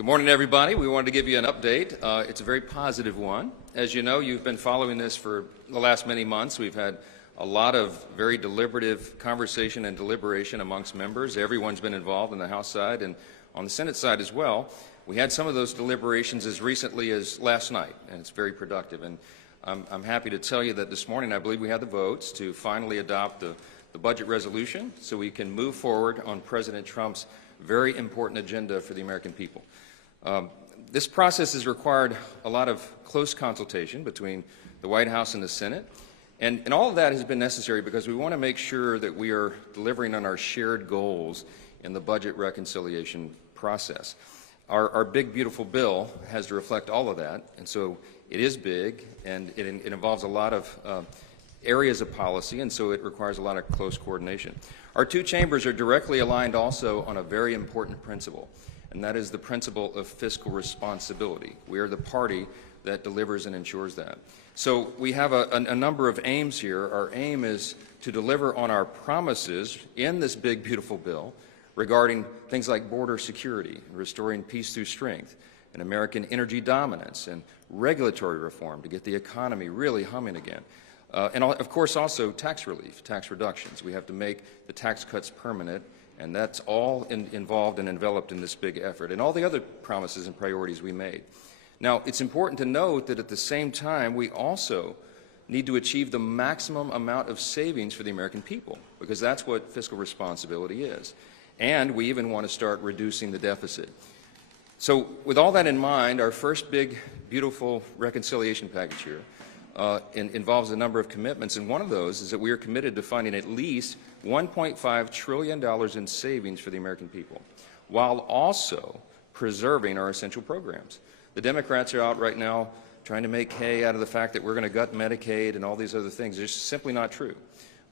Good morning, everybody. We wanted to give you an update. It's a very positive one. As you know, you've been following this for the last many months. We've had a lot of very deliberative conversation and deliberation amongst members. Everyone's been involved on the House side and on the Senate side as well. We had some of those deliberations as recently as last night, and it's very productive. And I'm happy to tell you that this morning I believe we had the votes to finally adopt the budget resolution so we can move forward on President Trump's very important agenda for the American people. This process has required a lot of close consultation between the White House and the Senate, and all of that has been necessary because we want to make sure that we are delivering on our shared goals in the budget reconciliation process. Our big, beautiful bill has to reflect all of that, and so it is big, and it involves a lot of areas of policy, and so it requires a lot of close coordination. Our two chambers are directly aligned also on a very important principle, and that is the principle of fiscal responsibility. We are the party that delivers and ensures that. So we have a number of aims here. Our aim is to deliver on our promises in this big, beautiful bill regarding things like border security, restoring peace through strength, and American energy dominance, and regulatory reform to get the economy really humming again. And of course also tax relief, tax reductions. We have to make the tax cuts permanent, and that's all involved and enveloped in this big effort, and all the other promises and priorities we made. Now, it's important to note that at the same time, we also need to achieve the maximum amount of savings for the American people, because that's what fiscal responsibility is. And we even want to start reducing the deficit. So with all that in mind, our first big, beautiful reconciliation package here involves a number of commitments, and one of those is that we are committed to finding at least $1.5 trillion in savings for the American people, while also preserving our essential programs. The Democrats are out right now trying to make hay out of the fact that we're going to gut Medicaid and all these other things. It's simply not true.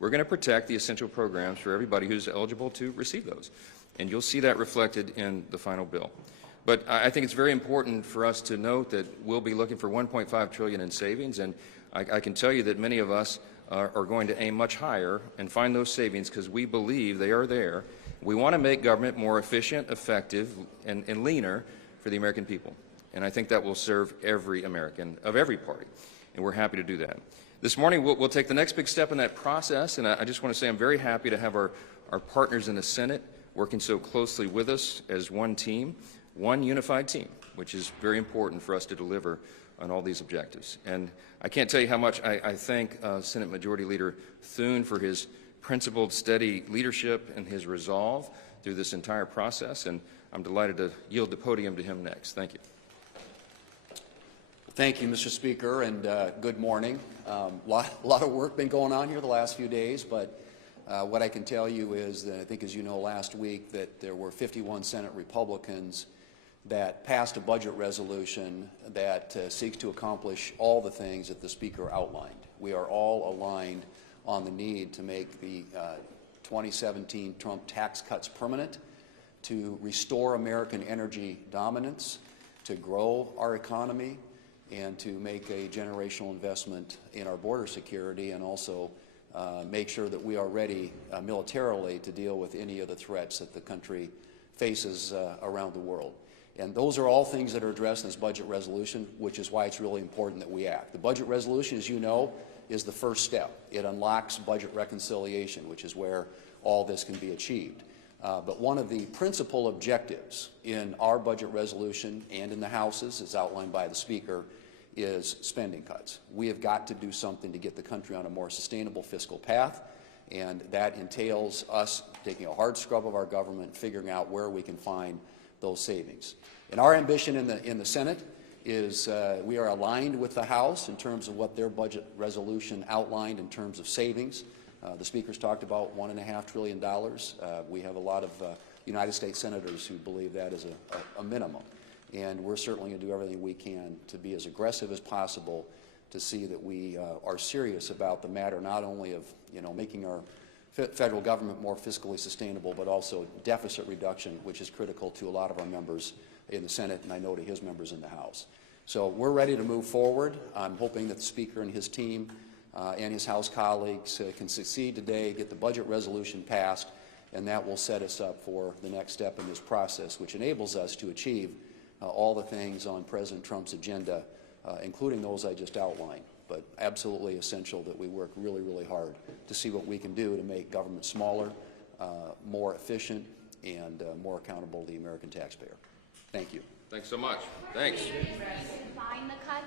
We're going to protect the essential programs for everybody who's eligible to receive those, and you'll see that reflected in the final bill. But I think it's very important for us to note that we'll be looking for $1.5 trillion in savings, and I can tell you that many of us are going to aim much higher and find those savings because we believe they are there. We want to make government more efficient, effective, and leaner for the American people. And I think that will serve every American of every party, and we're happy to do that. This morning we'll take the next big step in that process, and I just want to say I'm very happy to have our partners in the Senate working so closely with us as one team, one unified team, which is very important for us to deliver on all these objectives. And I can't tell you how much I thank Senate Majority Leader Thune for his principled, steady leadership and his resolve through this entire process, and I'm delighted to yield the podium to him next. Thank you. Thank you, Mr. Speaker, and good morning. A lot of work been going on here the last few days, but what I can tell you is that I think, as you know, last week that there were 51 Senate Republicans that passed a budget resolution that seeks to accomplish all the things that the Speaker outlined. We are all aligned on the need to make the 2017 Trump tax cuts permanent, to restore American energy dominance, to grow our economy, and to make a generational investment in our border security, and also make sure that we are ready militarily to deal with any of the threats that the country faces around the world. And those are all things that are addressed in this budget resolution, which is why it's really important that we act. The budget resolution, as you know, is the first step. It unlocks budget reconciliation, which is where all this can be achieved. But one of the principal objectives in our budget resolution and in the House's, as outlined by the Speaker, is spending cuts. We have got to do something to get the country on a more sustainable fiscal path, and that entails us taking a hard scrub of our government, figuring out where we can find those savings. And our ambition in the Senate is we are aligned with the House in terms of what their budget resolution outlined in terms of savings. The Speaker's talked about $1.5 trillion. We have a lot of United States senators who believe that is a minimum. And we're certainly going to do everything we can to be as aggressive as possible to see that we are serious about the matter not only of making our federal government more fiscally sustainable, but also deficit reduction, which is critical to a lot of our members in the Senate, and I know to his members in the House. So we're ready to move forward. I'm hoping that the Speaker and his team and his House colleagues can succeed today, get the budget resolution passed, and that will set us up for the next step in this process, which enables us to achieve all the things on President Trump's agenda, including those I just outlined. But absolutely essential that we work really, really hard to see what we can do to make government smaller, more efficient, and more accountable to the American taxpayer. Thank you. Thanks so much. Thanks. Find the cuts.